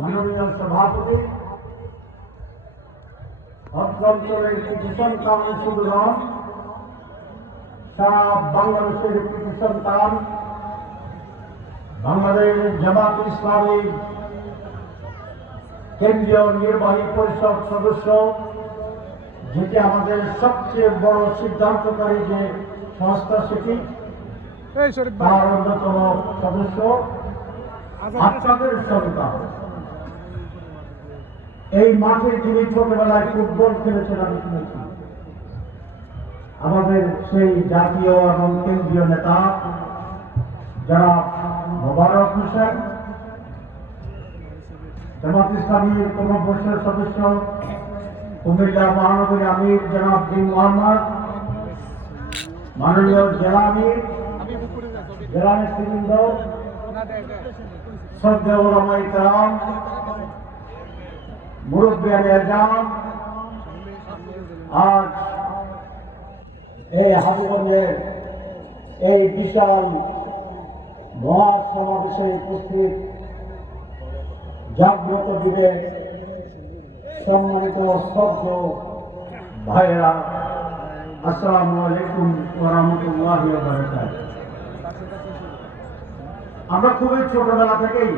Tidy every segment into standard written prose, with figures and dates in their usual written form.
মাননীয় সভাপতি অঞ্চলের কৃতি সন্তান শুধু নন, সারা বাংলাদেশের কৃতি সন্তান, বাংলাদেশ জামাত ইসলামী কেন্দ্রীয় নির্বাহী পরিষদ সদস্য, যেটি আমাদের সবচেয়ে বড় সিদ্ধান্তকারী যে সংস্থা, সেটি তার অন্যতম সদস্য, আপনাদের সন্তান। এই মাঠে যিনি ছোটবেলায় ফুটবল খেলেছেন আমি শুনেছি, আমাদের সেই জাতীয় এবং কেন্দ্রীয় নেতা যারা মোবারক হোসেন, জামাত ইসলামীর 15 বর্ষের সদস্য, কুমিল্লা মহানগরী আমির জনাব বিন মোহাম্মদ, মাননীয় জেলা আমির, জেলা নেতৃবৃন্দ, শ্রদ্ধেয় ওলামায়ে কেরাম, মুরব্বিয়ানে আজম, আজ এই হাজীগঞ্জের এই বিশাল মহাসমাবেশে উপস্থিত জাগ্রত যুগের সম্মানিত শ্রদ্ধেয় ভাইয়েরা, আসসালামু আলাইকুম ওয়া রাহমাতুল্লাহি ওয়া বারাকাতুহু। আমরা খুবই ছোটবেলা থেকেই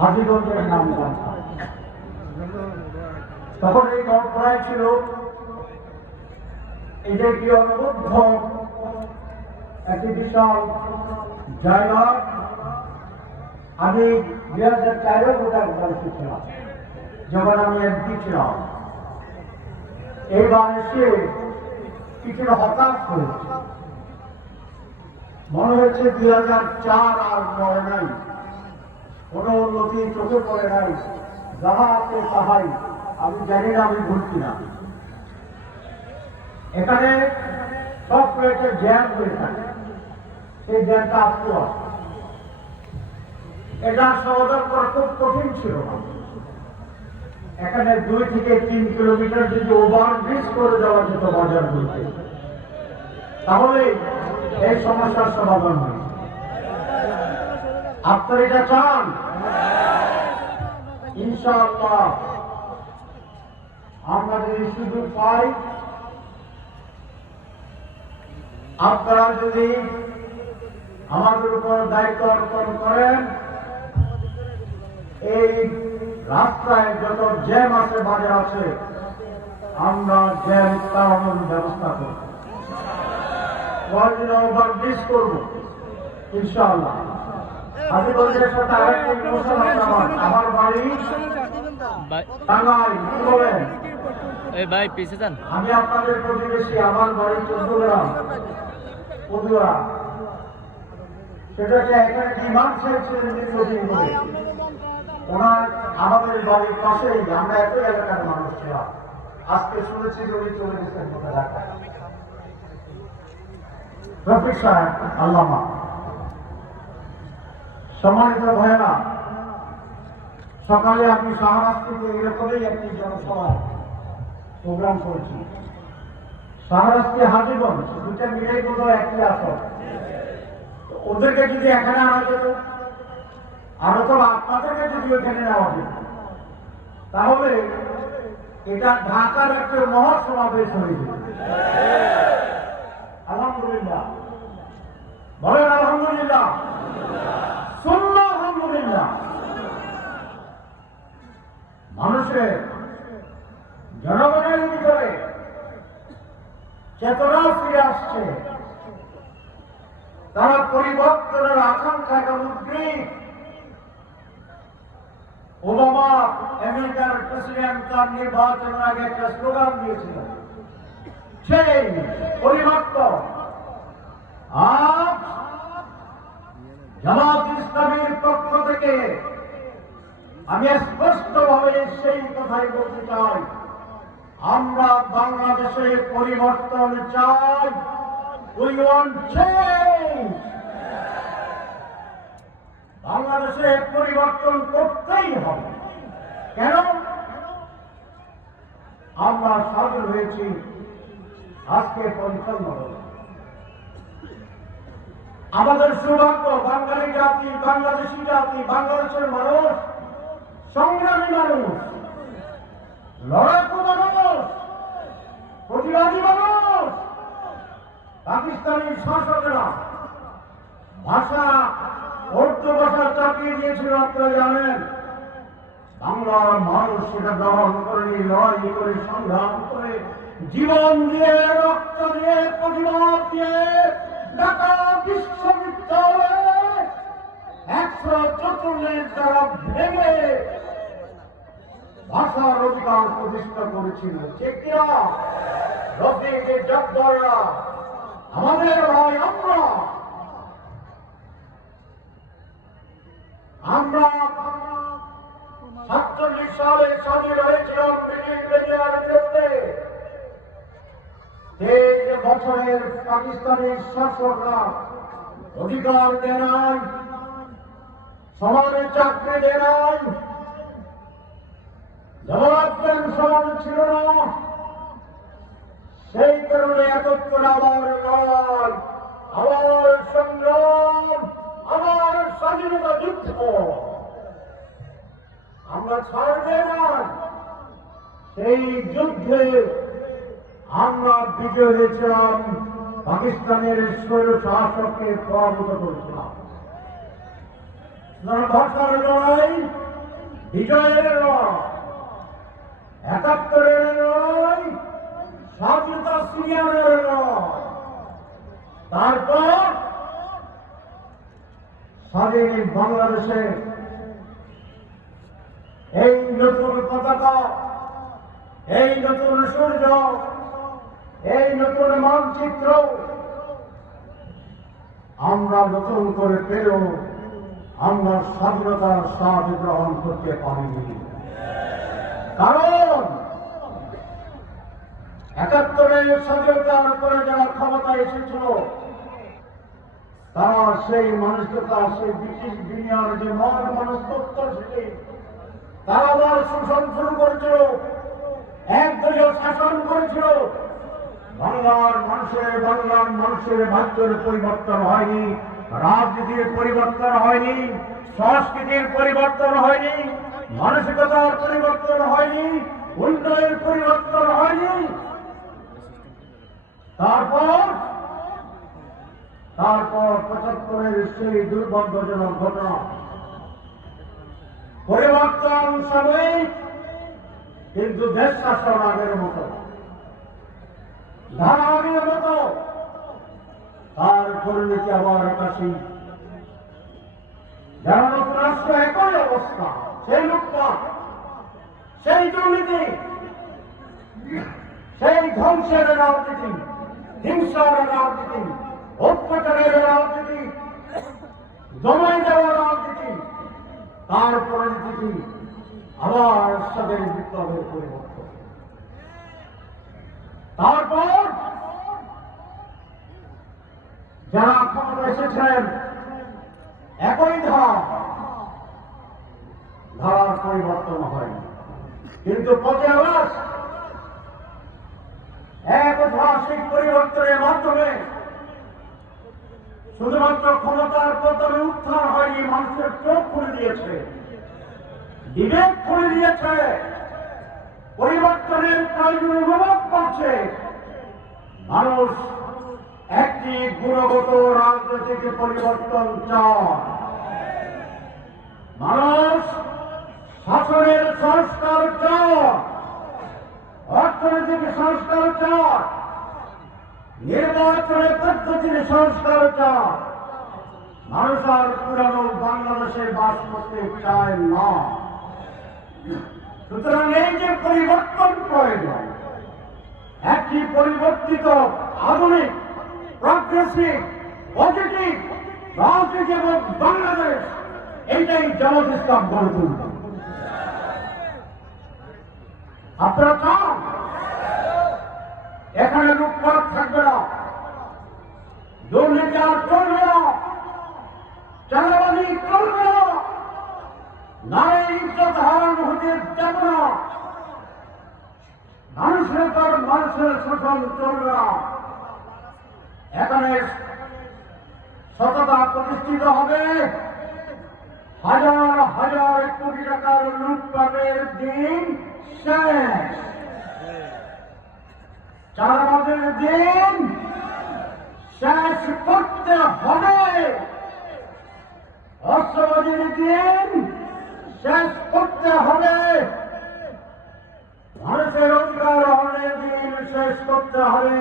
হাজীগঞ্জের নাম জানতাম। তখন এই গল্পটাই ছিল, এটা একটি অনবদ্য একটি বিশাল জায়গা। আমি 2004 ভোটার বয়সে ছিলাম, যখন আমি এমপি ছিলাম। এইবার এসে কিছুটা হতাশ হয়েছে, মনে হয়েছে 2004 আর পড়ে নাই, কোন উন্নতি চোখে পড়ে নাই, যাহা আছে তাহাই। আমি জানি না আমি ভুলছি না। এখানে সব রয়েছে জ্ঞান হয়ে থাকে, সেই জ্ঞানটা আসতে হয়। এটা সমাধান করা খুব কঠিন ছিল না। এখানে 2 থেকে 3 কিলোমিটার যদি ওভারব্রিজ করে দেওয়া যেত বাজার বলতে, তাহলে এই সমস্যার সমাধান হয়। আপনারা এটা চান? ইনশাআল্লাহ আমরা যদি সুযোগ পাই, আপনারা যদি আমাদের উপর দায়িত্ব অর্পণ করেন, এই রাস্তায় যত জ্যাম আছে, বাজার আছে, আমরা জ্যাম তাড়ানোর ব্যবস্থা করব, ওভারব্রিজ করব ইনশাআল্লাহ। হাজীগঞ্জের সাথে আরেকটি ইমোশন আমার বাড়ি টাঙ্গাইল। কি বলেন? ভাই পিছে যান। আমি আপনাদের প্রতিবেশী, আমার বাড়ি চন্দ্রগ্রাম পদুয়া। সেটা হচ্ছে এখানে ডিমান্ড ছিলেন দীর্ঘদিন ধরে। ওনার আমাদের বাড়ির পাশেই, আমরা একই এলাকার মানুষ ছিলাম। আজকে শুনেছি যে উনি চলে গেছেন ঢাকায়। রফিক সাহেব আল্লামা। সম্মানিত ভাইয়েরা, সকালে আমি শাহরাস্তিতে এরকমই একটি জনসভায় প্রোগ্রাম করেছি। শাহরাস্তি হাজীগঞ্জ দুটা মিলেই বোধহয় একটি আসন। ওদেরকে যদি এখানে আনা যেত, আরো তো আপনাদেরকে যদি ওইখানে নেওয়া যেত, তাহলে এটা ঢাকার একটা মহাসমাবেশ হয়ে যেত। আলহামদুলিল্লাহ বলেন, আলহামদুলিল্লাহ, সুন্নাহ আলহামদুলিল্লাহ। মানুষের জনগণের ভিতরে চেতনা ফিরে আসছে, তারা পরিবর্তনের আকাঙ্ক্ষায় উদ্গ্রীব। ওবামা আমেরিকার প্রেসিডেন্ট তার নির্বাচনের আগে একটা স্লোগান দিয়েছিলেন, সেই পরিবর্তন। আজ জামাত ইসলামীর পক্ষ থেকে আমি স্পষ্টভাবে সেই কথাই বলতে চাই, আমরা বাংলাদেশে পরিবর্তন চাই। We want change. বাংলাদেশে পরিবর্তন করতেই হবে। কেন? আমরা স্বাধীন হয়েছি আজকে 55 বছর। আমাদের সৌভাগ্য, বাঙালি জাতি, বাংলাদেশি জাতি, বাংলাদেশের মানুষ সংগ্রামী মানুষ, লড়াকু মানুষ, প্রতিবাদী মানুষ। পাকিস্তানি শাসকেরা ভাষা, উর্দু ভাষা চাপিয়ে দিয়েছিল, আপনারা জানেন। বাংলার মানুষ সেটা গ্রহণ করেনি, লড়াই করে, সংগ্রাম করে, জীবন দিয়ে, রক্ত দিয়ে, প্রতিবাদ দিয়ে ঢাকা বিশ্ববিদ্যালয়ে 144 দ্বারা ভেঙে ভাষার অধিকার প্রতিষ্ঠা করেছিল। ঠিক কিনা? রফিক জব্বাররা আমাদের ভাই। আমরা 47 সালে স্বাধীন হয়েছিলাম ব্রিটিশ বেনিয়ার বিরুদ্ধে। 3 বছরের পাকিস্তানি শাসকরা অধিকার দেয় নাই, সমান চাকরি দেয় নাই, জবাবদের সমান ছিল না। সেই কারণে 71 আবার লড়াই, আবার সংগ্রাম, আবার স্বাধীনতা যুদ্ধ। আমরা ছাড়বে না। সেই যুদ্ধে আমরা বিজয় হয়েছিলাম, পাকিস্তানের স্বৈর শাসককে পরাভূত করেছিলাম। ভাষার লড়াই, বিজয়ের লড়াই, 71-এর লড়াই, স্বাধীনতা সিরিয়ানের লড়াই। তারপর স্বাধীন বাংলাদেশে এই নতুন পতাকা, এই নতুন সূর্য, এই নতুন মানচিত্র আমরা নতুন করে পেলেও আমরা স্বাধীনতার স্বাদ গ্রহণ করতে পারিনি। কারণ 71-এর স্বাধীনতার পরে যারা ক্ষমতা এসেছিল, তারা সেই মানসিকতা, সেই ব্রিটিশ দুনিয়ার যে মনস্তত্ব, সেটি তারা আবার শোষণ শুরু করেছিল, একদলীয় শাসন করেছিল। বাংলার মানুষের ভাগ্যের পরিবর্তন হয়নি, রাজনীতির পরিবর্তন হয়নি, সংস্কৃতির পরিবর্তন হয়নি, মানসিকতার পরিবর্তন হয়নি, উন্নয়নের পরিবর্তন হয়নি। তারপর 75-এর সেই দুর্ভাগ্যজনক ঘটনা, পরিবর্তন সাময়িক, কিন্তু দেশ শাসন আগের মতো, ধারা আগের মতো, তার পরিণতি আবার আকাশী। যারা নতুন রাষ্ট্র একই অবস্থা, সেই লুটপাট, সেই দুর্নীতি, সেই ধ্বংসের রাজনীতি, হিংসার রাজনীতি, অত্যাচারের রাজনীতি, জমাই দেওয়ার রাজনীতি, তার পরিণতি আবার সাদের বিপ্লবের পরিবর্তন। তারপর যারা ক্ষমতা এসেছেন একই ধারার পরিবর্তন হয়নি, কিন্তু 5 আগস্ট এক ঐতিহাসিক পরিবর্তনের মাধ্যমে শুধুমাত্র ক্ষমতার পতনে উত্থান হয়নি, মানুষের চোখ খুলে দিয়েছে, বিবেক খুলে দিয়েছে, পরিবর্তনের প্রয়োজন অনুভব করছে। মানুষ একটি গুণগত রাজনৈতিক পরিবর্তন চায়। মানুষ শাসনের সংস্কার চায়, অর্থনৈতিক সংস্কার চায়, নির্বাচনের পদ্ধতির সংস্কার চায়। মানুষ আর পুরানো বাংলাদেশে বাস করতে চায় না। সুতরাং এই যে পরিবর্তন প্রয়োজন, একটি পরিবর্তিত, আধুনিক, প্রগ্রেসিভ, পজিটিভ রাজনীতি এবং বাংলাদেশ, এইটাই জামাত ইসলাম গড়ে তুলবে। আপনারা চান এখানে লুটপাট থাকবে না, দুর্নীতি আর চলবে না, চাঁদাবাজি চলবে না, নারী ইজ্জত হারান হতে দেব না, মানুষের পর মানুষের শোষণ চলবে না। এখানে সততা প্রতিষ্ঠিত হবে, হাজার হাজার কোটি টাকার লুটপাটের দিন শেষ, চাঁদাবাজের দিন শেষ করতে হবে, অস্ত্রবাদীর দিন শেষ করতে হবে, মানুষের অধিকার হরণের দিন শেষ করতে হবে।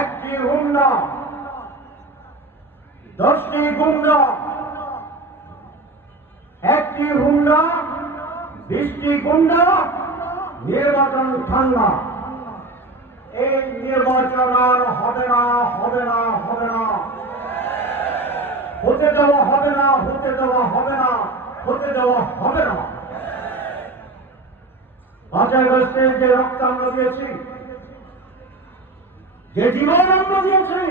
একটি গুন্ডা 10টি গুন্ডা, একটি গুন্ডা 20টি গুন্ডা, নির্বাচন ঠান্ডা। এই নির্বাচন আর হবে না, হবে না, হবে না, হতে দেওয়া হবে না, হতে দেওয়া হবে না, হতে দেওয়া হবে না। 5 আগস্টে যে রক্ত আমরা দিয়েছি, যে জীবন আমরা দিয়েছি,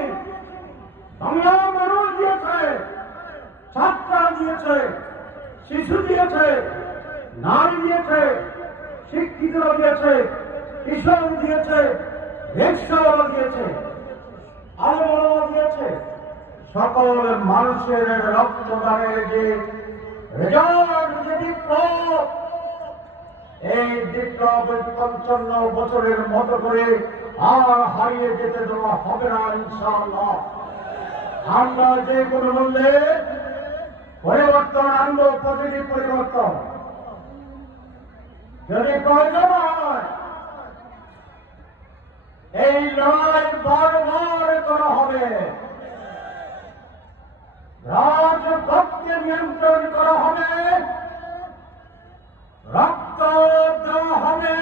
বাংলা মানুষ দিয়েছে, ছাত্ররা দিয়েছে, শিশু দিয়েছে, নারী দিয়েছে, শিক্ষিতরা দিয়েছে, কিশোর দিয়েছে, রিক্সাওয়ালা দিয়েছে, আলোওয়ালা দিয়েছে, সকল মানুষের রক্তদানের যে রেজাল্ট, যে বিপ্লব, এই বিপ্লব 55 বছরের মতো করে আর হারিয়ে যেতে দেওয়া হবে না ইনশাআল্লাহ। আমরা যে কোনো মূল্যে পরিবর্তন আনবো, প্রতিটি পরিবর্তন যদি প্রয়োজন হয় এই লড়াই বারবার করা হবে, রাজপথকে নিয়ন্ত্রণ করা হবে, রক্ত দেওয়া হবে।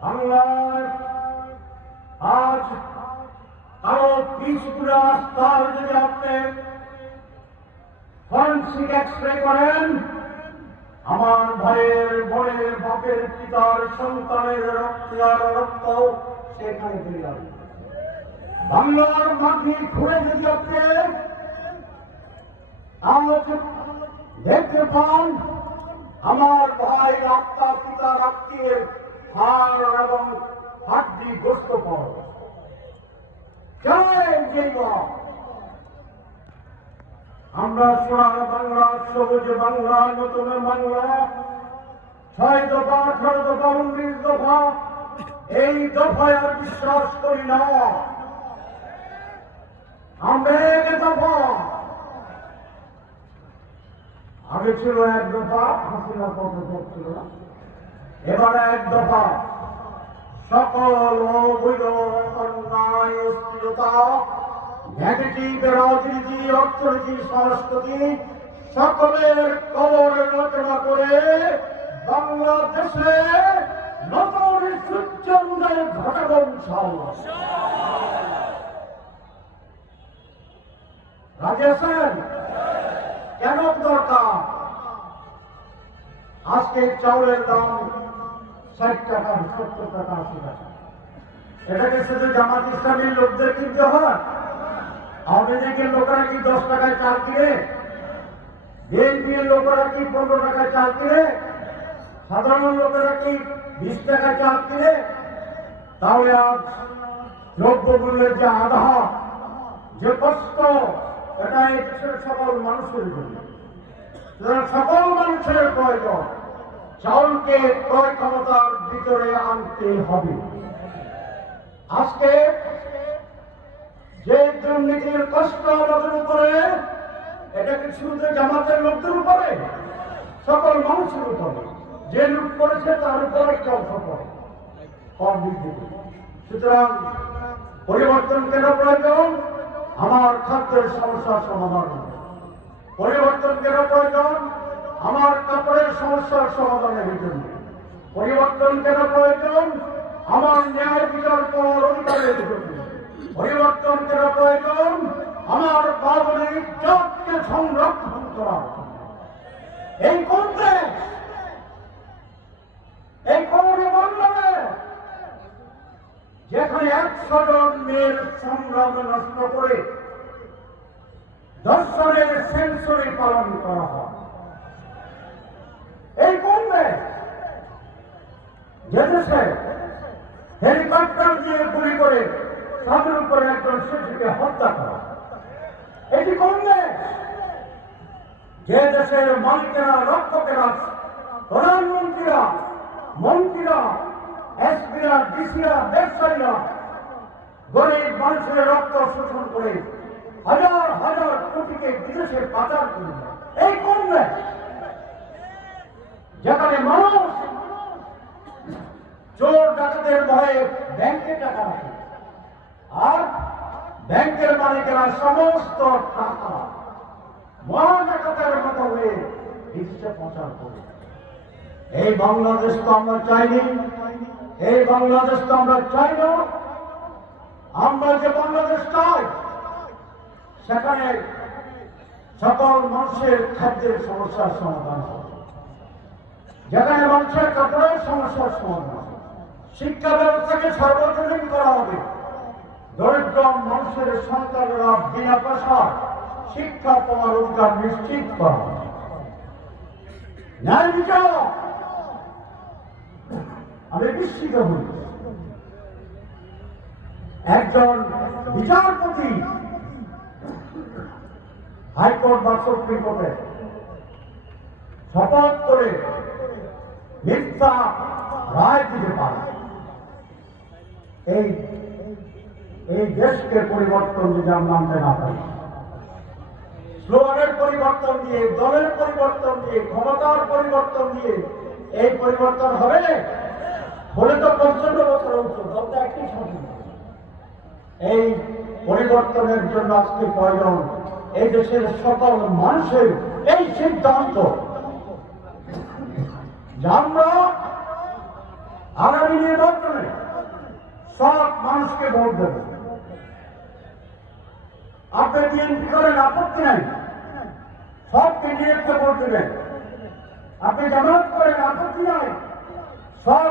বাংলায় আজ কারো পিসপুরা রাস্তার যদি আপনি ফরেন্সিক এক্সরে করেন, আমার ভাইয়ের, বোনের, বাপের, পিতার, সন্তানের রক্ত সেখানে ফিরে যাবে। বাংলার মাটি ঘুরে যদি আপনি আজ দেখতে পান, আমার ভাই, আত্মা, পিতার আত্মীয়ের হাড় এবং হাড্ডি গোস্ত পড় আমরা সোনার বাংলা, সবুজ বাংলা, নতুন বাংলা, 6 দফা, 18 দফা, 19 দফা, এই দফায় আর বিশ্বাস করি না। আমরা এক দফা, আগে ছিল 1 দফা, হাসিনা পদক্ষেপ ছিল না, এবারে 1 দফা। সকল অবৈধ, অন্যায়, অস্থিরতা, নেগেটিভ রাজনীতি, অর্থনীতি, সংস্কৃতি সকলের কবর রচনা করে বাংলাদেশে নতুন সূর্যোদয় ঘটাবো ইনশাআল্লাহ। রাজি আছেন? কেন দরকার? আজকে চাউলের দাম 60 টাকা, 70 টাকা, 80 টাকা। এটাকে শুধু জামাত ইসলামীর লোকদের কিনতে হয়? আওয়ামী লীগের লোকেরা কি 10 টাকায় চাল কিনে? বিএনপির লোকেরা কি 15 টাকায় চাল কিনে? সাধারণ লোকেরা কি 20 টাকায় চাল কিনে? তাহলে আজ দ্রব্যমূল্যের যে আধার, যে কষ্ট, এটা এই দেশের সকল মানুষের জন্য। সকল মানুষের প্রয়োজন চাউলকে ক্রয় ক্ষমতার ভিতরে আনতে হবে। আজকে যে দুর্নীতির কষ্ট আমাদের উপরে, এটা কি শুধু জামাতের লোকদের উপরে? সকল মানুষের উপরে। যে লুট করেছে তার উপর একটা অংশ পড়ে, কম বৃদ্ধি। সুতরাং পরিবর্তন কেন প্রয়োজন? আমার খাদ্যের সমস্যার সমাধান। পরিবর্তন কেন প্রয়োজন? আমার কাপড়ের সমস্যার সমাধানের জন্য। পরিবর্তন কেন প্রয়োজন? আমার ন্যায় বিচার করার অধিকারের জন্য। পরিবর্তন কেন প্রয়োজন? আমার বাবুর ইজ্জতকে সংরক্ষণ করার জন্য। এই কোন দেশ? এই কোন বাংলাদেশ যেখানে 100 জন মেয়ের সংগ্রাম নষ্ট করে ধর্ষণের সেঞ্চুরি পালন করা হয়? এই কোন দেশ যে দেশে হেলিকপ্টার দিয়ে গুলি করে তাদের উপরে একজন মানুষকে হত্যা করা। এটি কোন দেশ? যে দেশের মালিকেরা, রক্ষকেরা, প্রধানমন্ত্রীরা, মন্ত্রীরা, এসপিরা, ডিসিরা, ব্যবসায়ীরা গরিব মানুষের রক্ত শোষণ করে হাজার হাজার কোটিকে বিদেশে পাচার করে দেয়। এই কোন দেশ? যেখানে মানুষ চোর ডাকাতের ভয়ে ব্যাংকে টাকা রাখে, আর ব্যাংকের মালিকেরা সমস্ত টাকা মহাজাগতের মতো হয়ে বিদেশে পাচার করে। এই বাংলাদেশ তো আমরা চাইনি, এই বাংলাদেশ তো আমরা চাই না। আমরা যে বাংলাদেশ চাই সেখানে সকল মানুষের খাদ্যের সমস্যার সমাধান হবে, যেখানে মানুষের কাপড়ের সমস্যার সমাধান হবে, শিক্ষা ব্যবস্থাকে সার্বজনীন করা হবে, দরিদ্র মানুষের সন্তানেরা বিনা পয়সা শিক্ষা পাওয়ার অধিকার নিশ্চিত করা হবে। ন্যায় বিচার। আমি বিস্মিত হই, একজন বিচারপতি হাইকোর্ট বা সুপ্রিম কোর্টে শপথ করে মিথ্যা রায় দিতে পারে। এই দেশকে পরিবর্তন যদি আমরা আনতে না পারি, স্লোগানের পরিবর্তন দিয়ে, দলের পরিবর্তন দিয়ে, ক্ষমতার পরিবর্তন দিয়ে এই পরিবর্তন হবে বলে তো 55 বছর হচ্ছে, দলটা একটি সঠিক। এই পরিবর্তনের জন্য আজকে প্রয়োজন এই দেশের সকল মানুষের এই সিদ্ধান্ত যে আমরা আগামী নির্বাচনে সব মানুষকে ভোট দেব। আপনি বিএনপি করেন, আপত্তি নাই, সব ক্যান্ডিডেটকে ভোট দেবেন। আপনি জামাত করেন, আপত্তি নাই, সব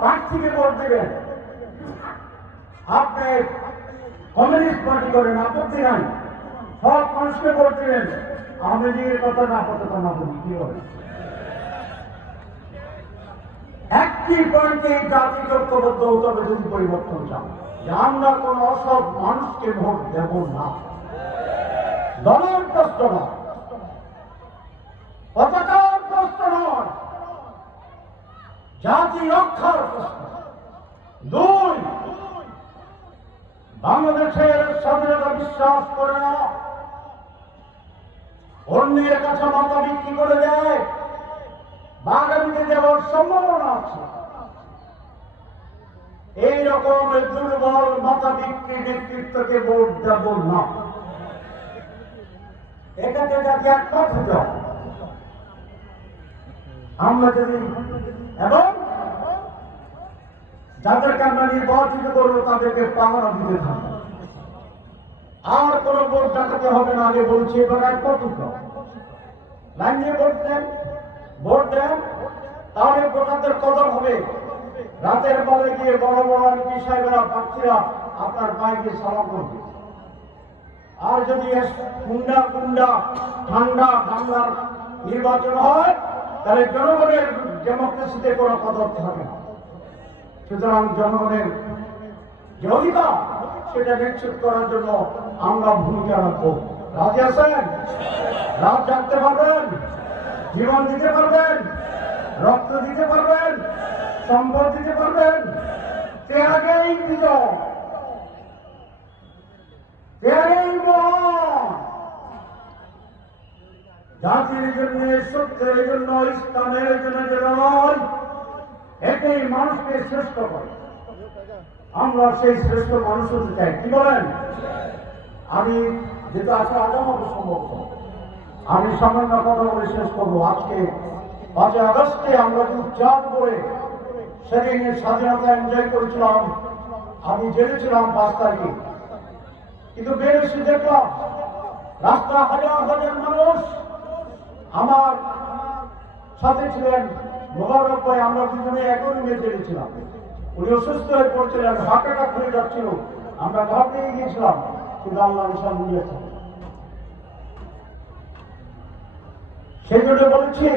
প্রার্থীকে ভোট দেবেন। আপনি কমিউনিস্ট পার্টি করেন, আপত্তি নাই, সব মানুষকে ভোট দেবেন। আওয়ামী লীগের কথা না কথা না বলি, কি হবে? একটি পয়েন্টে জাতি ঐক্যবদ্ধ হতে হবে যদি পরিবর্তন চান, যে আমরা কোন অসৎ মানুষকে ভোট দেব না। দলের প্রশ্ন নয়, পতাকার প্রশ্ন নয়, জাতি রক্ষার প্রশ্ন। দুই, বাংলাদেশের স্বাধীনতা বিশ্বাস করে না, অন্যের কাছে মাথা বিক্রি করে দেয়, বাগানিতে দেওয়ার সম্ভাবনা আছে। এইরকম দুর্বল মাথা বিক্রি নেতৃত্বকে ভোট দেব না। এটাকে যাতে একমত হতে হবে। আমরা যদি এবং যাদেরকে আমরা নির্বাচিত করবো তাদেরকে পাওনা দিতে থাকবো, আর কোন ভোট ডাকাতে হবে না। আগে বলছি, এবার একমত হতে হবে। লাইন দিয়ে ভোট দেন, ভোট দেন, তাহলে ভোটারদের কদর হবে। রাতের বেলা গিয়ে বড় বড় এমপি সাহেবেরা, প্রার্থীরা আপনার পায়ে গিয়ে সালাম করবে। আর যদি কুন্ডা কুন্ডা ঠান্ডা বাংলার নির্বাচন হয়, তাহলে জনগণের ডেমোক্রেসিতে কোনো কদর থাকে না। সুতরাং জনগণের যে অধিকার সেটা নিশ্চিত করার জন্য আমরা ভূমিকা রাখবো। রাজি আছেন? রাত জাগতে পারবেন, জীবন দিতে পারবেন, রক্ত দিতে পারবেন, সম্পদ দিতে পারবেন। ত্যাগেই বিজয়, ত্যাগেই মহান। জাতির জন্য, সত্যের জন্য, ইসলামের জন্য যে লড়াই, এটাই মানুষকে শ্রেষ্ঠ করে। আমরা সেই শ্রেষ্ঠ মানুষ হতে চাই। কি বলেন? আমি যেটা আসলে আগাম সম্ভব, আমি সামান্য কথা বলে শেষ করবো। আজকে 5 আগস্টে আমরা যে উদযাপন করে সেদিনের স্বাধীনতা এনজয় করেছিলাম, আমি জেনেছিলাম 5 তারিখে, কিন্তু বেরোসি দেখলাম রাস্তা হাজার হাজার মানুষ। আমার সাথে ছিলেন মোবারক ভাই, আমরা দুজনে একই রুমে জেনেছিলাম। উনি অসুস্থ হয়ে পড়ছিলেন, হার্ট অ্যাটাক হয়ে যাচ্ছিল, আমরা ঘর নিয়ে গিয়েছিলাম, কিন্তু আল্লাহ নিশান নিয়েছেন। সেই জন্য বলেছি